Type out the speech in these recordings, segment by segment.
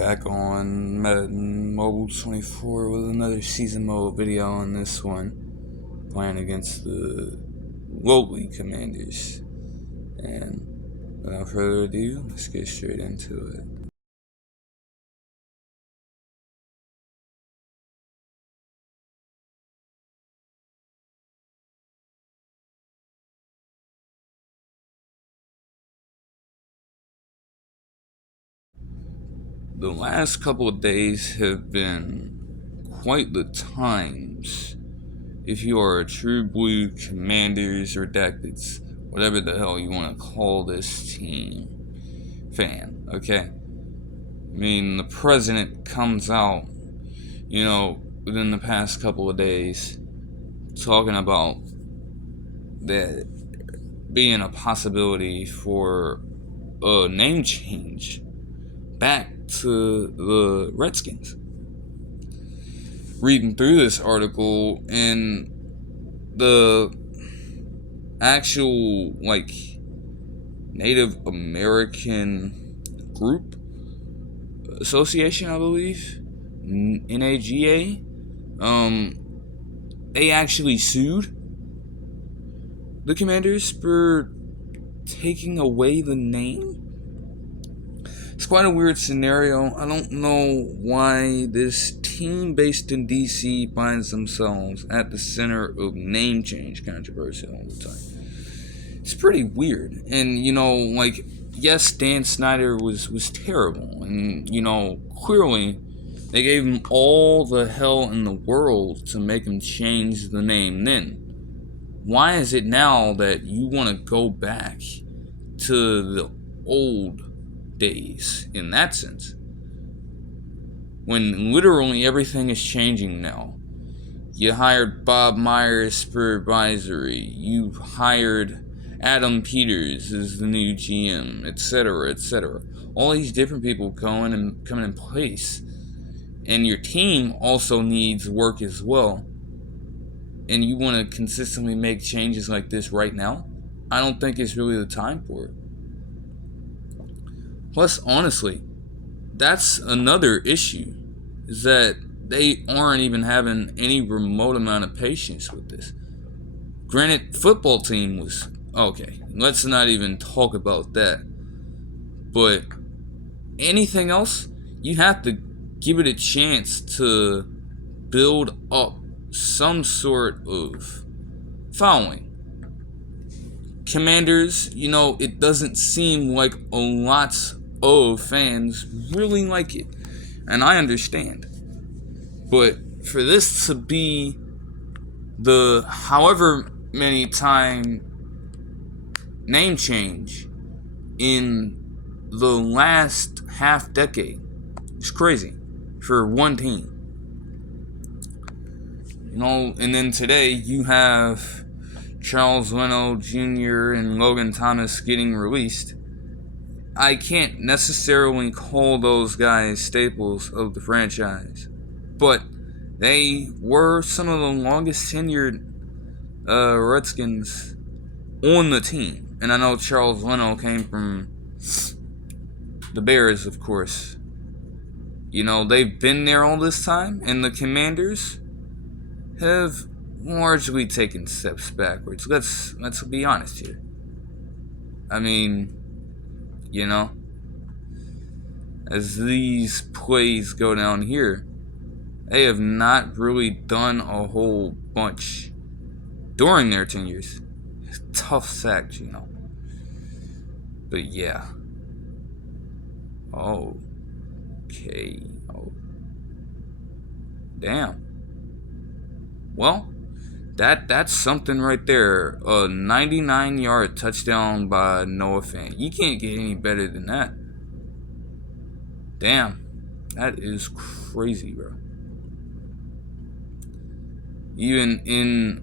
back on Madden Mobile 24 with another season mode video on this one, playing against the lowly Commanders. And without further ado, let's get straight into it. The last couple of days have been quite the times if you are a true blue Commanders redacted, whatever the hell you want to call this team, fan, okay? I mean, the president comes out, within the past couple of days, talking about that being a possibility for a name change back to the Redskins. Reading through this article, and the actual Native American group association, I believe, NAGA, they actually sued the Commanders for taking away the name. It's quite a weird scenario. I don't know why this team based in DC finds themselves at the center of name change controversy all the time. It's pretty weird. And, yes, Dan Snyder was terrible. And, clearly they gave him all the hell in the world to make him change the name then. Why is it now that you want to go back to the old days in that sense, when literally everything is changing now? You hired Bob Myers for advisory, you hired Adam Peters as the new GM, etc., etc. All these different people coming in place, and your team also needs work as well, and you want to consistently make changes like this right now? I don't think it's really the time for it. Plus, honestly, that's another issue, is that they aren't even having any remote amount of patience with this. Granted, football team was okay. Let's not even talk about that. But anything else, you have to give it a chance to build up some sort of following. Commanders, it doesn't seem like a lot of fans really like it, and I understand. But for this to be the however many time name change in the last half decade is crazy for one team. And then today you have Charles Leno Jr. and Logan Thomas getting released. I can't necessarily call those guys staples of the franchise, but they were some of the longest tenured Redskins on the team. And I know Charles Leno came from the Bears, of course. They've been there all this time, and the Commanders have largely taken steps backwards. Let's be honest here. I mean, as these plays go down here, they have not really done a whole bunch during their tenures. Tough sacks, But yeah. Okay. Oh. Damn. Well, that's something right there. A 99-yard touchdown by Noah Fant. You can't get any better than that. Damn. That is crazy, bro. Even in,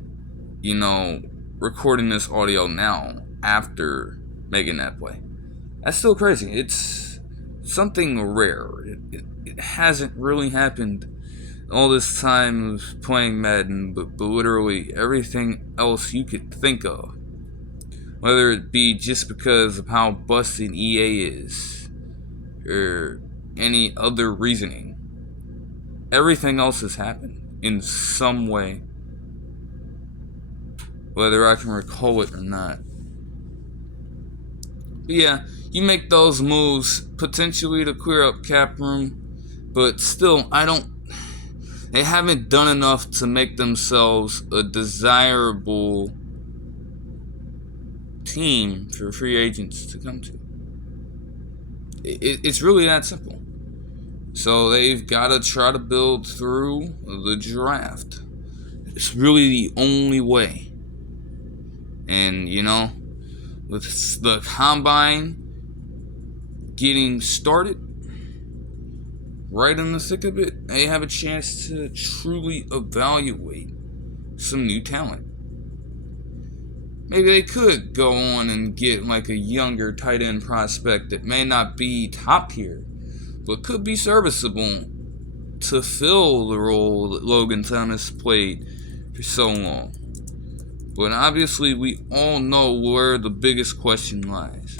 recording this audio now after making that play, that's still crazy. It's something rare. It hasn't really happened all this time of playing Madden, but literally everything else you could think of. Whether it be just because of how busted EA is, or any other reasoning. Everything else has happened in some way, whether I can recall it or not. But yeah, you make those moves potentially to clear up cap room, but still, they haven't done enough to make themselves a desirable team for free agents to come to. It's really that simple. So they've got to try to build through the draft. It's really the only way. And, with the combine getting started, right in the thick of it, they have a chance to truly evaluate some new talent. Maybe they could go on and get like a younger tight end prospect that may not be top tier, but could be serviceable to fill the role that Logan Thomas played for so long. But obviously, we all know where the biggest question lies.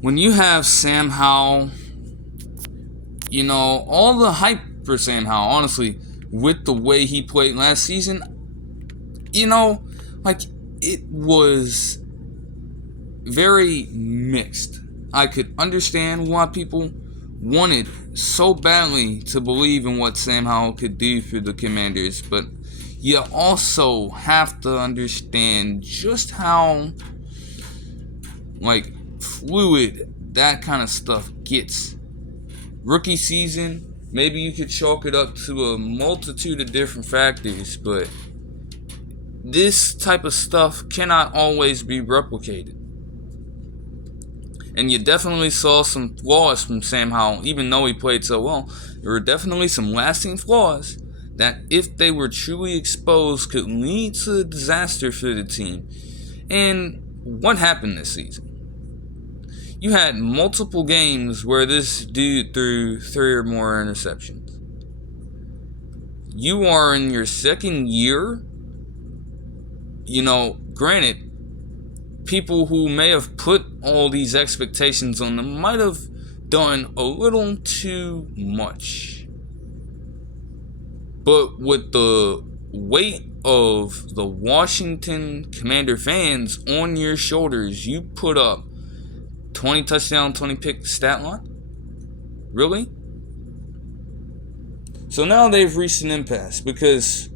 When you have Sam Howell, all the hype for Sam Howell, honestly, with the way he played last season, it was very mixed. I could understand why people wanted so badly to believe in what Sam Howell could do for the Commanders, but you also have to understand just how fluid that kind of stuff gets. Rookie season, maybe you could chalk it up to a multitude of different factors, but this type of stuff cannot always be replicated. And you definitely saw some flaws from Sam Howell, even though he played so well. There were definitely some lasting flaws that, if they were truly exposed, could lead to disaster for the team. And what happened this season? You had multiple games where this dude threw 3 or more interceptions. You are in your second year. Granted, people who may have put all these expectations on them might have done a little too much. But with the weight of the Washington Commander fans on your shoulders, you put up 20 touchdown, 20 pick stat line? Really? So now they've reached an impasse because,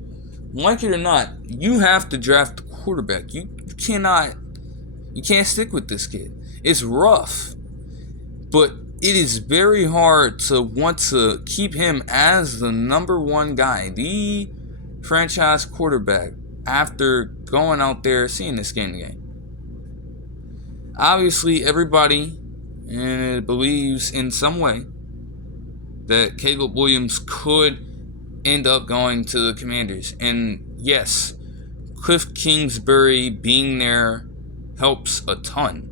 like it or not, you have to draft a quarterback. You can't stick with this kid. It's rough, but it is very hard to want to keep him as the number one guy, the franchise quarterback, after going out there seeing this game. Obviously, everybody believes in some way that Caleb Williams could end up going to the Commanders. And yes, Kliff Kingsbury being there helps a ton.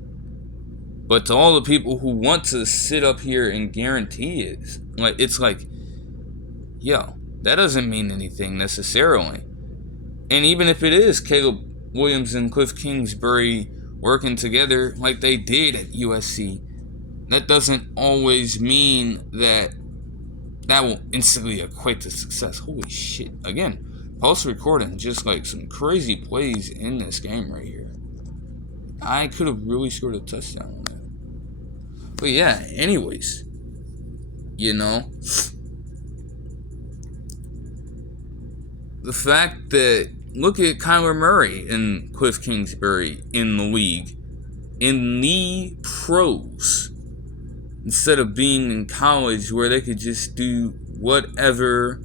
But to all the people who want to sit up here and guarantee it, that doesn't mean anything necessarily. And even if it is Caleb Williams and Kliff Kingsbury working together like they did at USC, that doesn't always mean that will instantly equate to success. Holy shit. Again, post-recording, just some crazy plays in this game right here. I could have really scored a touchdown on that. But yeah, anyways, the fact that, look at Kyler Murray and Kliff Kingsbury in the league, in the pros, instead of being in college where they could just do whatever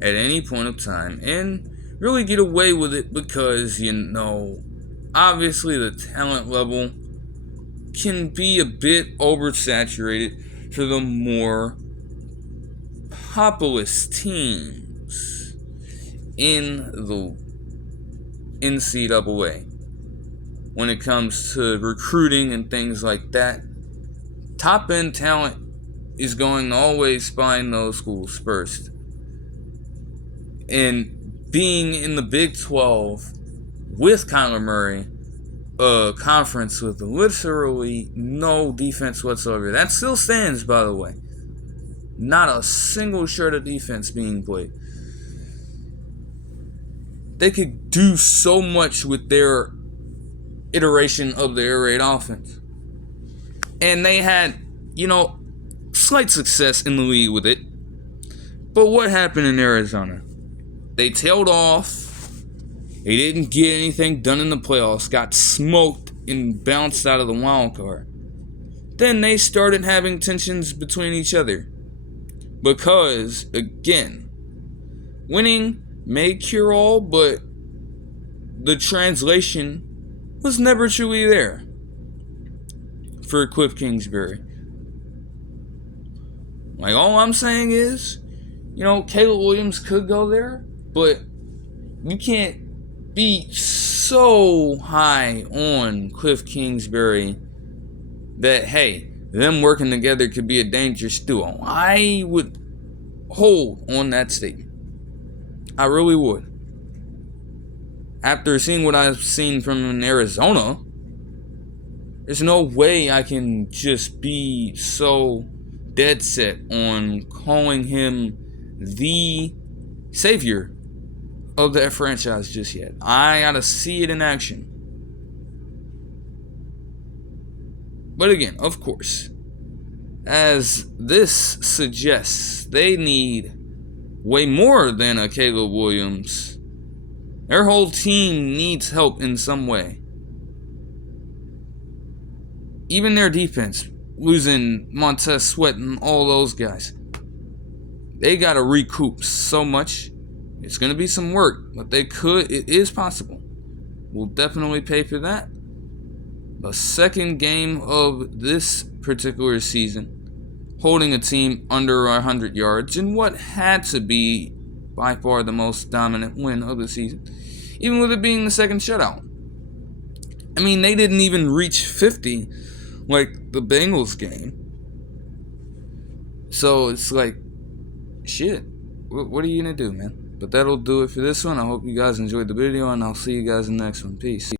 at any point of time and really get away with it because, obviously the talent level can be a bit oversaturated for the more populous teams in the NCAA when it comes to recruiting and things like that. Top end talent is going to always find those schools first. And being in the Big 12 with Kyler Murray, a conference with literally no defense whatsoever. That still stands, by the way. Not a single shred of defense being played. They could do so much with their iteration of the air raid offense. And they had, slight success in the league with it. But what happened in Arizona? They tailed off. They didn't get anything done in the playoffs. Got smoked and bounced out of the wild card. Then they started having tensions between each other. Because, again, winning may cure all, but the translation was never truly there for Kliff Kingsbury. Like, all I'm saying is, Caleb Williams could go there, but you can't be so high on Kliff Kingsbury that, hey, them working together could be a dangerous duo. I would hold on that statement. I really would. After seeing what I've seen from in Arizona, there's no way I can just be so dead set on calling him the savior of that franchise just yet. I gotta see it in action. But again, of course, as this suggests, they need way more than a Caleb Williams. Their whole team needs help in some way. Even their defense, losing Montez Sweat and all those guys. They got to recoup so much. It's going to be some work, but it is possible. We'll definitely pay for that. The second game of this particular season, holding a team under 100 yards in what had to be by far the most dominant win of the season, even with it being the second shutout. I mean, they didn't even reach 50 like the Bengals game. So it's like, shit, what are you going to do, man? But that'll do it for this one. I hope you guys enjoyed the video, and I'll see you guys in the next one. Peace.